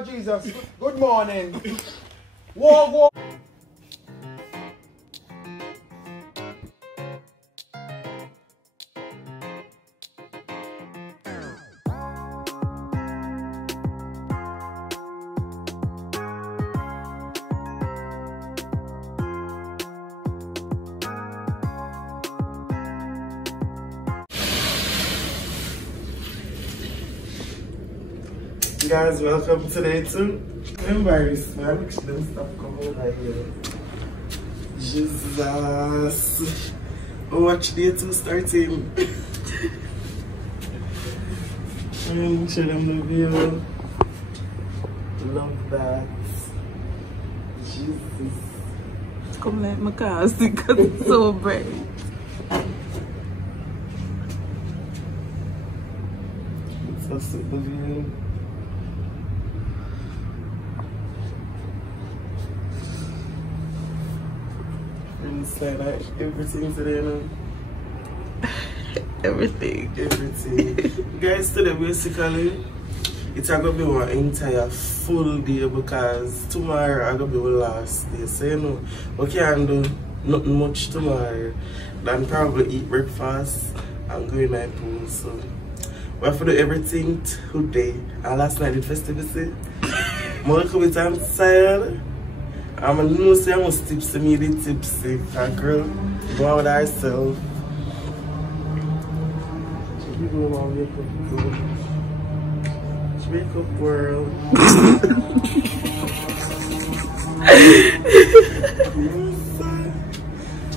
of Jesus. Good morning. Whoa, whoa. Guys, welcome to day 2. Embarrassed, man. Don't stop coming over here. Jesus. Watch day 2 starting. Show them the view. Love that. Jesus. Come like my car because it's so bright. It's so super view. Inside like everything today, you know? Everything. Guys, today basically it's gonna be one entire full day because tomorrow I'm gonna be the last day. So you know we can't do nothing much tomorrow than probably eat breakfast and go in my pool. So we have to do everything today. And last night the festivity. More come tired. I'm a new say I must tipsy me the tipsy. A girl go out with herself. She go and wake up girl. She wake up girl.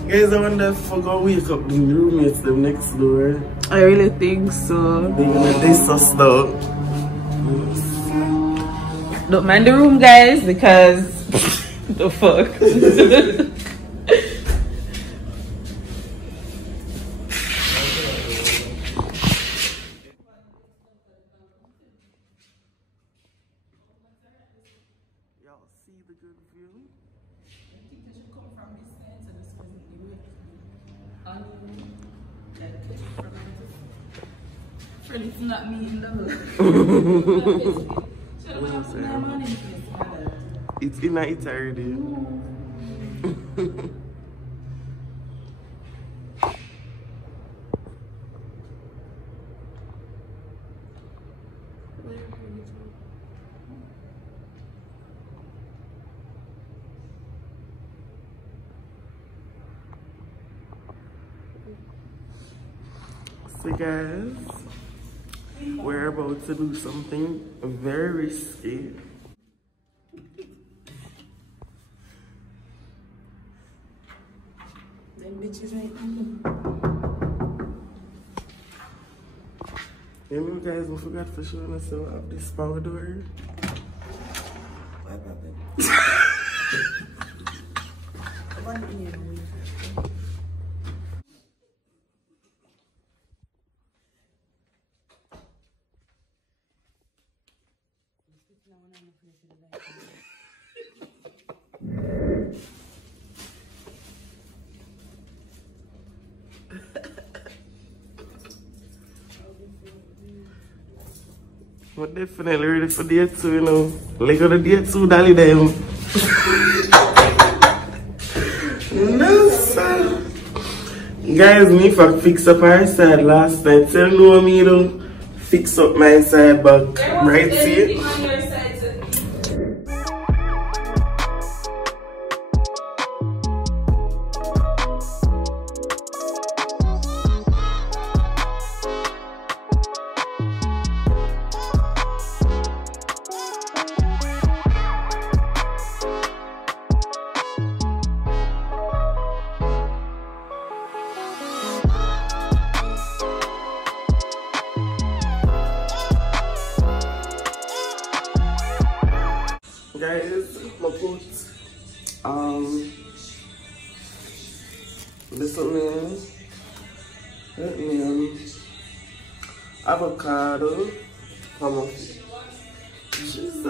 Guys, I wonder if I go wake up the roommates them next door. I really think so. They're gonna diss us though. Don't mind the room, guys, because the fuck. Y'all see the good view? I think I should come from this side so this wasn't the way. Friend, it's not me in the hood. It's in it already. So guys, we're about to do something very risky. Them bitches ain't You know guys, I forgot to show myself up this powder. We're definitely ready for day 2, you know. Like on the day 2, dolly them. No, sir. Guys, me for fix up our side last night. So you know me to fix up my side back. Right here. Guys, I put this onion, avocado, Jesus.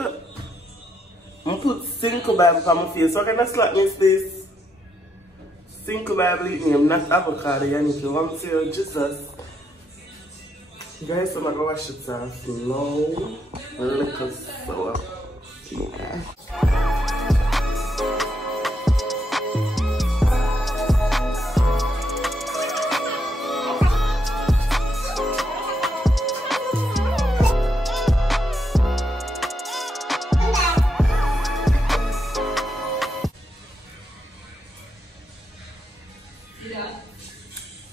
I put 5 Bible on my face, so I can slap me face. 5 Bible name, not avocado, Yanieki. One say, Jesus. Guys, I'm gonna wash it off now. Really sour. Yeah.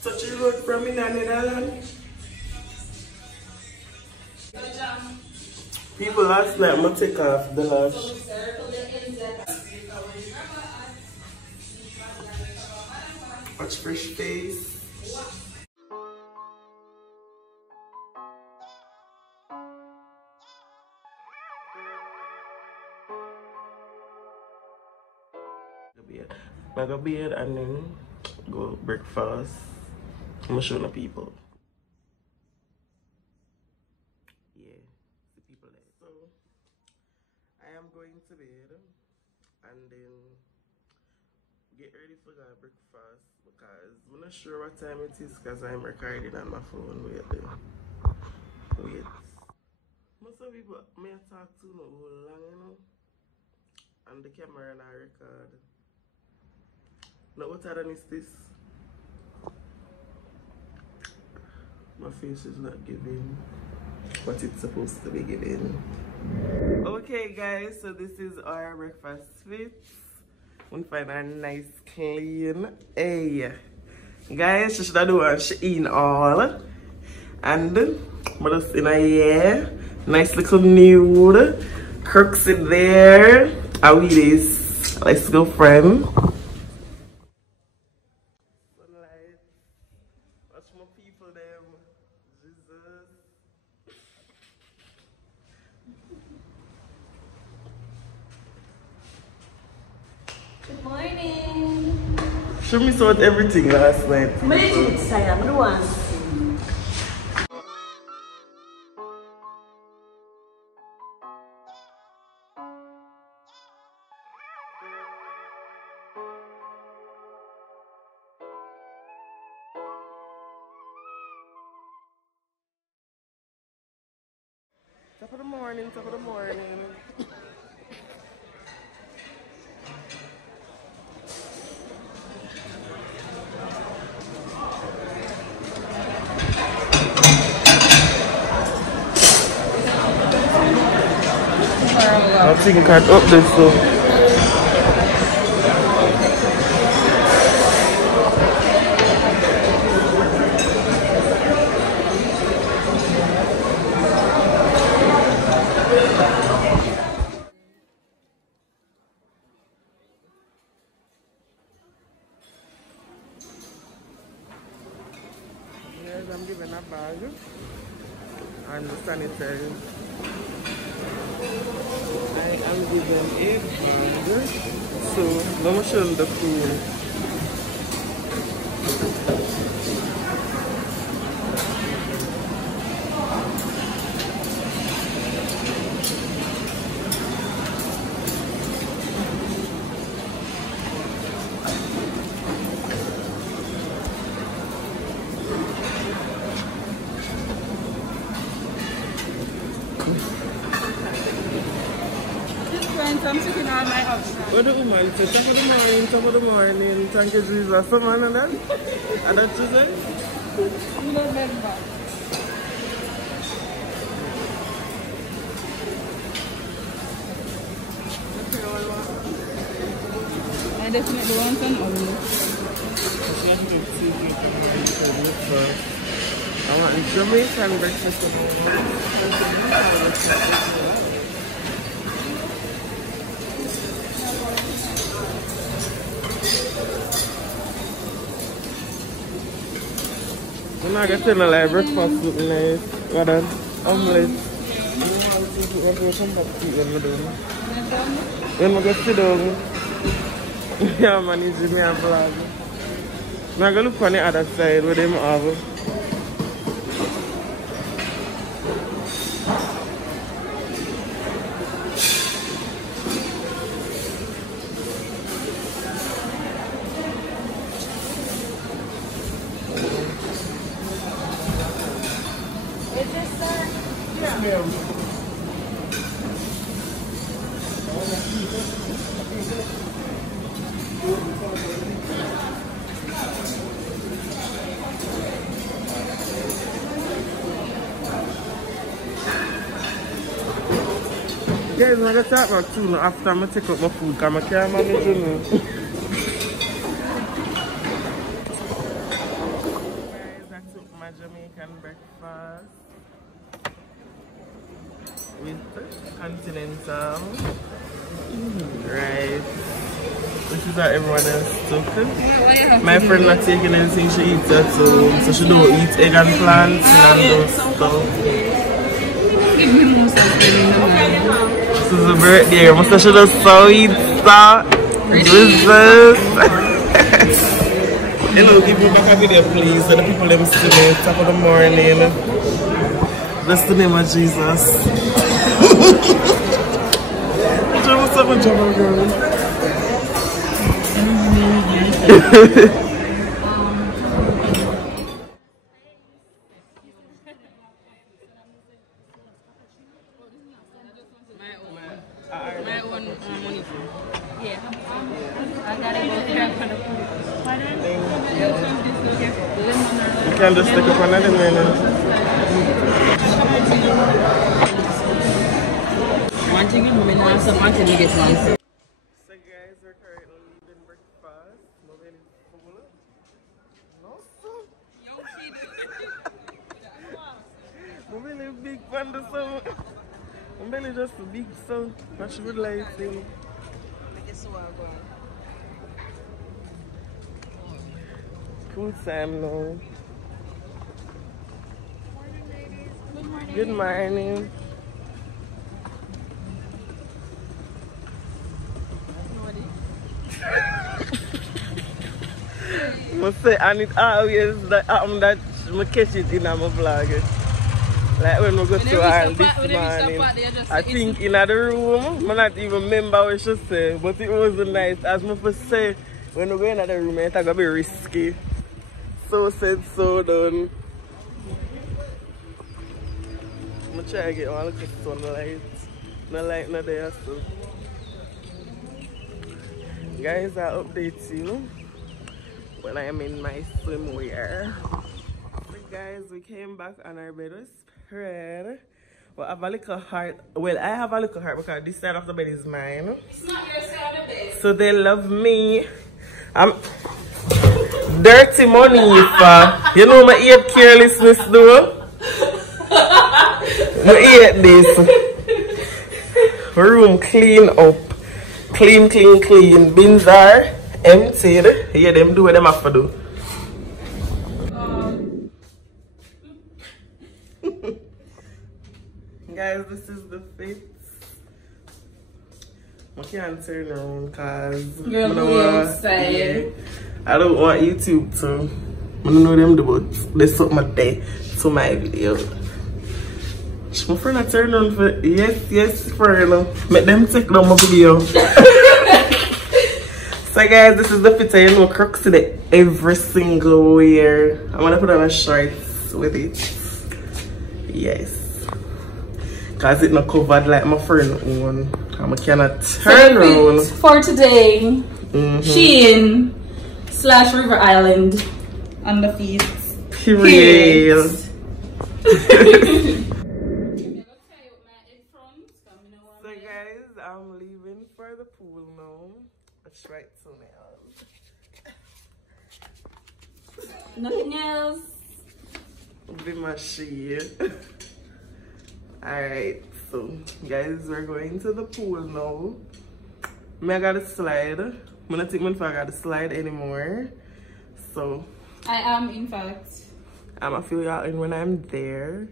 Such a road from in Netherlands. People last night I'm gonna take off the lash. Watch fresh face. I go bed and then go breakfast. I'm gonna show the people. Yeah, the people there. So I am going to bed and then get ready for the breakfast because I'm not sure what time it is because I'm recording on my phone. Wait. Most of people may talk to no long, you know, and the camera and I record. Now what other is this? My face is not giving what it's supposed to be giving. Okay guys, so this is our breakfast fit. We find a nice clean. Hey guys, she should have done she eat all. And but us in a year. Nice little nude. Crooks in there. How we this? Let's go friend. Good morning. Show me sort everything last night. I'm excited. I'm the one. Top of the morning, top of the morning. I think I can't up this so. I'm giving a bag and the sanitary. I am given a bag, so let me show you the food. I'm sitting on my house. What the woman said, top of the morning, thank you Jesus. Some man and that? And that you say? You don't remember. I definitely want some only. I want Jamaican breakfast. I'm not getting a like breakfast looking nice. What an omelette. I'm going to come back to eat when I'm done. When I go sit down, yeah man, it's me a vlog. I'm going to look on the other side where they have. Guys, I'm gonna talk back too after I take out my food because I can't manage it now. Guys, I took my Jamaican breakfast with continental rice. This is how everyone else took. My friend not taking anything, she eats at home, so she don't eat egg and plants and those stuff. This is a birthday, I must have should have so eat that. Jesus. Hello, give me back a video please, so the people them see me top of the morning. Bless the name of Jesus. What's up with Jama girl? My own money. Yeah. I got it. You can just stick up another minute. One thing you may not have one thing you get one. So guys, we're currently eating breakfast. No belly full. No soup. Yo, she did. My belly big from the sun. My belly just a big sun. But she would like to. I guess so I'm going. Cool time now. Good morning. I say, and it always that that I catch it in my vlog. Like when we go to her this morning, I think in the room, I not even remember what she said, but it was nice. As I first say, when we go in the room, it's going to be risky. So said, so done. I'm going to try to get one look at sunlight. No light, no there, so. Guys, I'll update you when I'm in my swimwear. So guys, we came back and our bed was spread. Well, I have a little heart. Well, I have a little heart because this side of the bed is mine. It's not your side of the bed. So they love me. I'm dirty money if you know my eat carelessness though. I eat this. Room clean up. Clean, clean, clean. Bins are emptied. Yeah, them do what them have to do. Guys, this is the fit. I can't turn around because I don't want YouTube to. I don't know them do, but they suck my day to my video. My friend I turn around for yes, friend. Make them take down my video. So guys, this is the fit. You know, crooks in it every single wear. I'm gonna put on a shorts with it. Yes. Cause it's not covered like my friend own. I cannot turn around. For today, Shein / River Island on the feet. Period. So guys, I'm leaving for the pool now. That's right, so now. Nothing else. Be my shit. Alright, so guys, we're going to the pool now. I gotta slide. I'm not think I gotta slide anymore. So I am, in fact. I'm gonna fill y'all in when I'm there.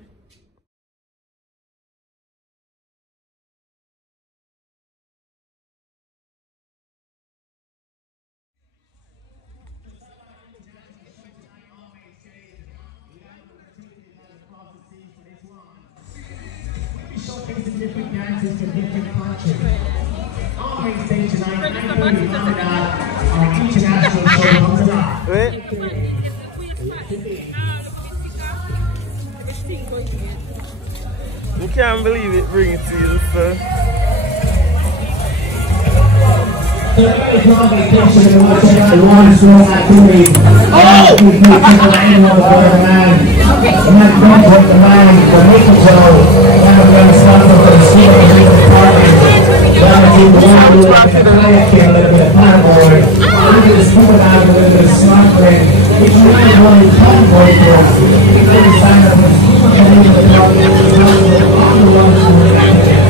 Different dances to different countries. All main stage tonight, I'm going to be honored at our international show comes alive. You can't believe it, bring it to you, sir. Oh! need the one to do like a kayaking, a little bit of paddleboard, a little bit of scuba diving, a little bit of snorkeling. If you want to go on paddleboard tours, you can sign up for scuba diving with all the ones who are active.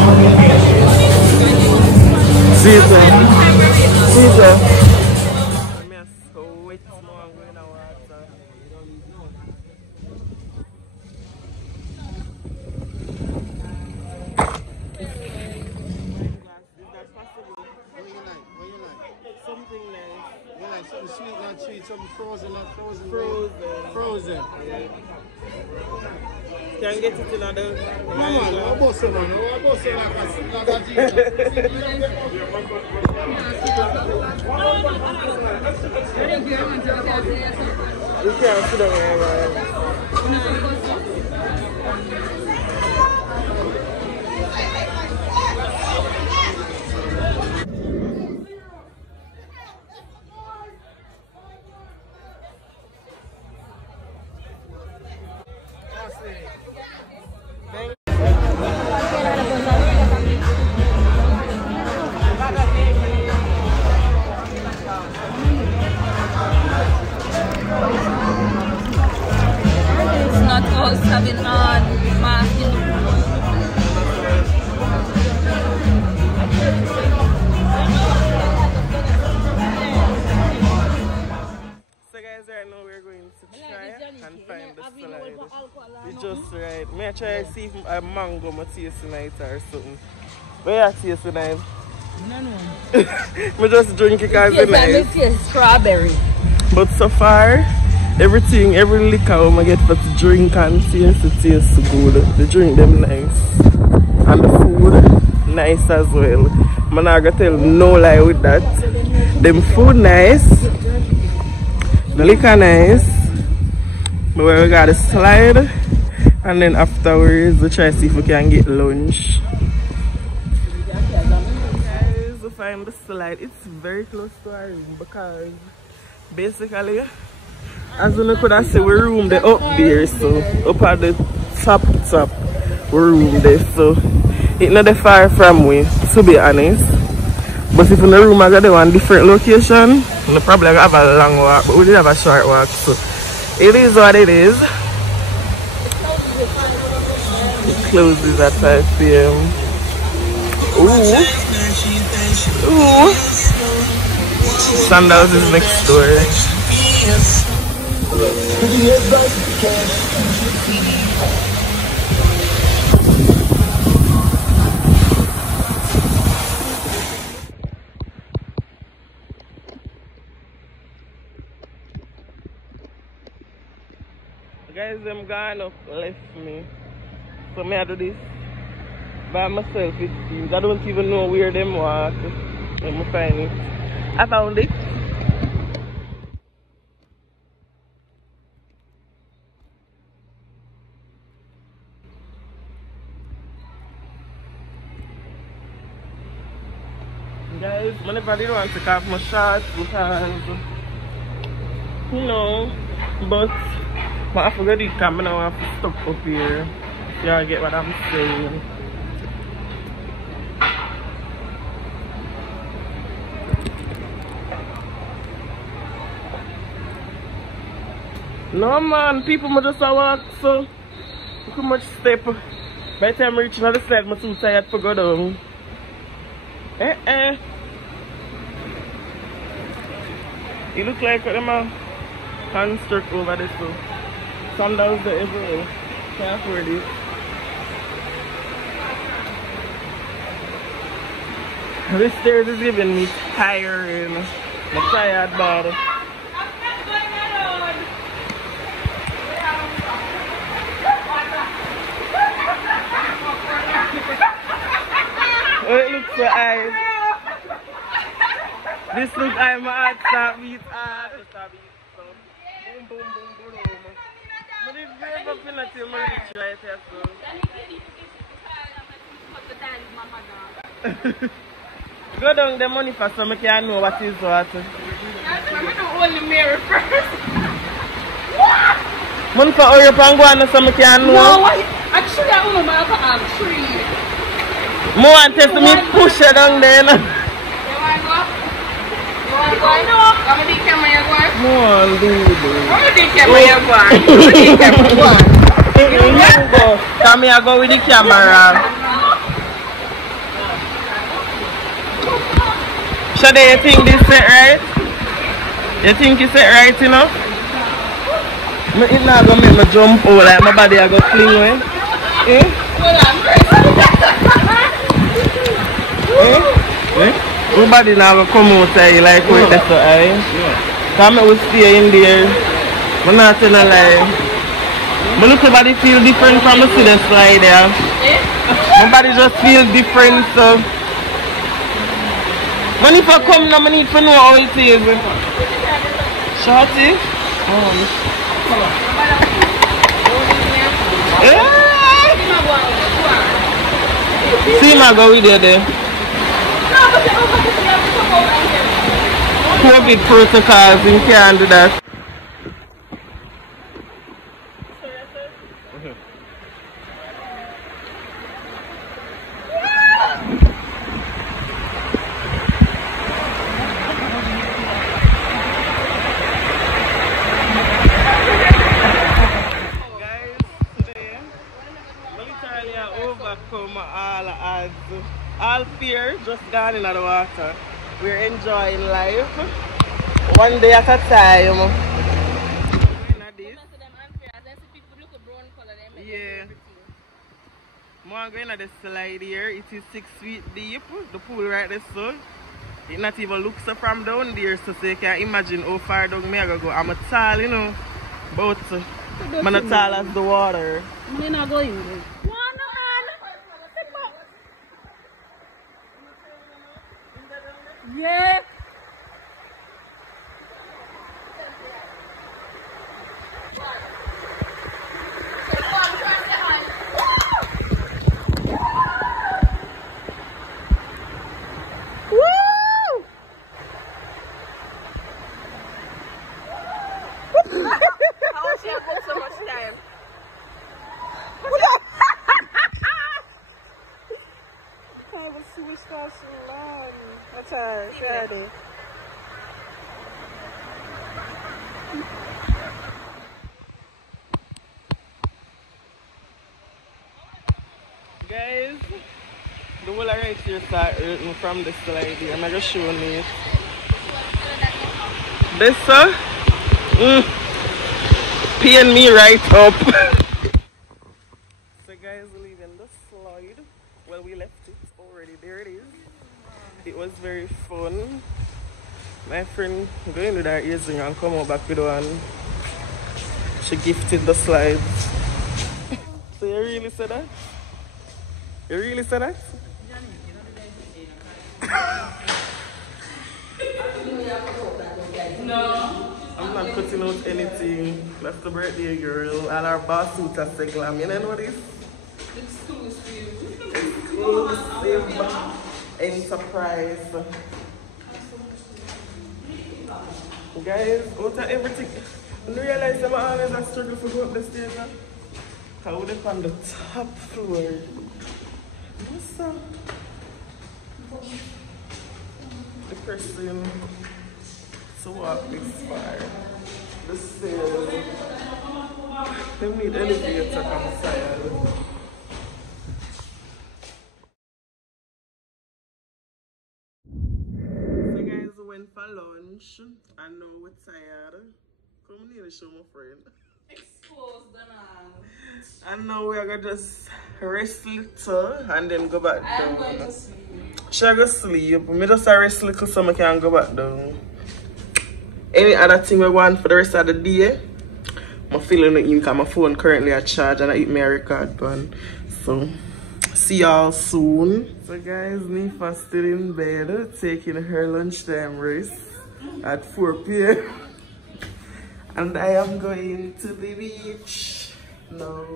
All the pictures. See you soon. See you soon. Something sweet, not sweet, something frozen, not frozen. Frozen. Yeah. Can get it in another. Come on, what about it, man? What about it like a Jesus? You can't sit down here, man. It's not us having on mask. So guys, right now we're going to try and find the slide. It's just right. May I try to see if a mango may taste tonight or something. Where you taste tonight? I just drink it because it's nice. It's strawberry. But so far, everything, every liquor I get for to drink and taste, it tastes good. The drink them nice. And the food nice as well. I'm not gonna tell no lie with that. Them food nice. The liquor nice. But we got a slide. And then afterwards we try to see if we can get lunch. Guys, we find the slide. It's very close to our room because basically, as you could have seen, we room there up there, so up at the top room there, so it's not that far from we, to be honest. But if in the room I got one different location, we probably have a long walk, but we did have a short walk, so it is what it is. It closes at 5 p.m. Ooh. Ooh. Sandals is next door. Guys, them gone up left me. So me I do this by myself, it seems. I don't even know where them walk. Let me find it. I found it. Guys, I never did want to take off my shorts because, you know, but I forgot the camera now. I have to stop up here. Y'all get what I'm saying. No man, people might just walk, so too much step. By the time I reach another slide, I'm too tired to go down. It look like them construct over this, so sandals there everywhere. Can't afford it. This stairs is giving me tiring. I'm tired about it. Oh, it looks so eyes. This looks like my heart start beat hard. Boom, boom, boom, boom, boom. But it's very up in until I reach right here, so. Go down the money first so I can know what is what. I'm going to hold the mirror first. Money for hurry up and go on so I can know. No, actually I don't know, I have 3. More and test me push it down there. You want to go? You want to go? No. Come on, the camera you go. More and do it. Come on, the camera you go. The camera go. You go. Come here, go with the camera. So do you think this set right? You think it's set right enough? It's not going to make me jump over like my body I go fling away. Eh? My body now going to come out here like with that so I. Come I will stay in there. I'm not telling a lie. My little body feel different from the see slide there. My body just feel different so. When if I come now, I need to know how it is. Shorty? See my go with you there. COVID protocols, you can't do that. All fear just gone in the water. We're enjoying life one day at a time. Yeah. I'm going to the slide here. It is 6 feet deep. The pool right there, so it not even looks up from down there, so you can imagine how far down me I go. I'm a tall, you know, but I'm not tall as the water. I'm not going there. Yeah. Woo! How much you have so much time? I was switched off so long. What's her? Ready? Guys, the whole right here start hurting from the slide here. I'm gonna show you. This pain me right up. So guys, we're leaving the slide. Well, we left it already. There it is. It was very fun. My friend going to that ears and come out back with one. She gifted the slides. So you really said that? You really said that? No. I'm not cutting out anything. That's the birthday girl. And our boss suit has said glam. You know what it is? Exclusive. Enterprise. Guys, out of everything, I realize I'm always a struggle to go up the stairs. I would have on the top floor. What's up? The person to walk this far. The stairs. They need elevator to come inside. Went for lunch and now we're tired. Come near and show my friend. Exposed and and now we're gonna just rest little and then go back down. I'm going to sleep. She'll go sleep. Me just rest little so I can go back down. Any other thing we want for the rest of the day? I'm feeling it because my phone currently at charge and I eat my record button. So see y'all soon. So guys, Nifa still in bed taking her lunchtime rest at 4 p.m. and I am going to the beach now.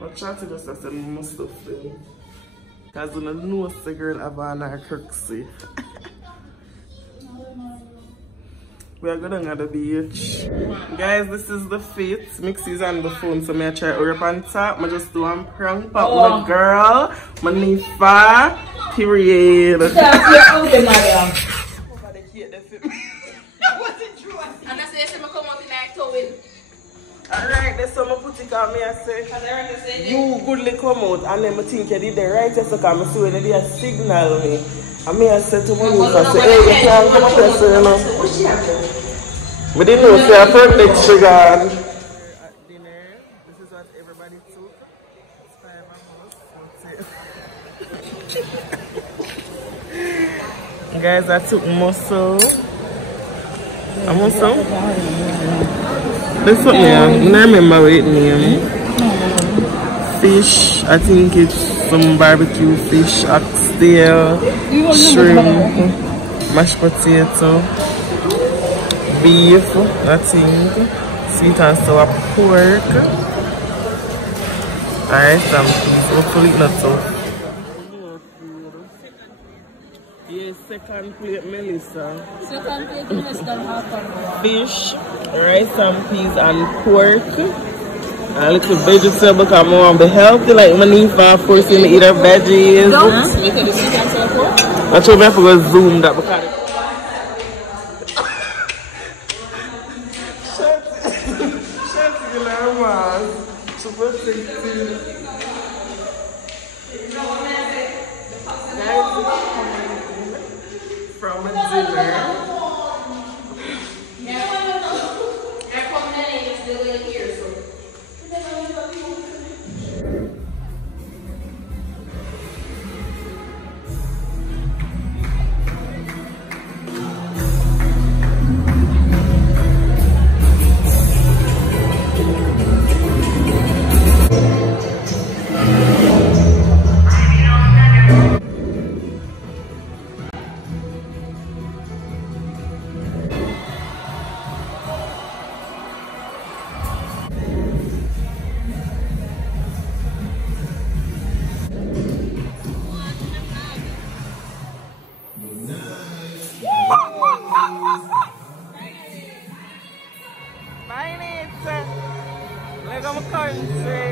I'm trying to just say most of them because I know the girl have on her curtsy. We are going to the beach. Guys, this is the fit. Mixie's on the phone, so I try to up on top. I just do one prank pop with a girl. Manifa. Period. Alright, that's what I put it on me. I say, you goodly come out, and then I think you did the right test, so I see when they signal me. And me, I said to my niece, I say, hey, you can't come up here, so you know. But didn't know, say, I felt like sugar. At dinner, this is what everybody took. It's 5 hours. Guys, I took mussel. A mussel? That's what I remember what it name. Fish, I think it's some barbecue fish, oxtail, shrimp, mashed potato, beef, I think, sweet and sour pork. Alright, some peas, hopefully not tough. Yes, second plate, Melissa. Second plate, Melissa. Fish, rice and peas and pork. A little vegetable because I want to be healthy, like Manifa forcing me to eat her veggies. I told me I forgot to zoom that because super sexy. From a dinner. Like I'm a country.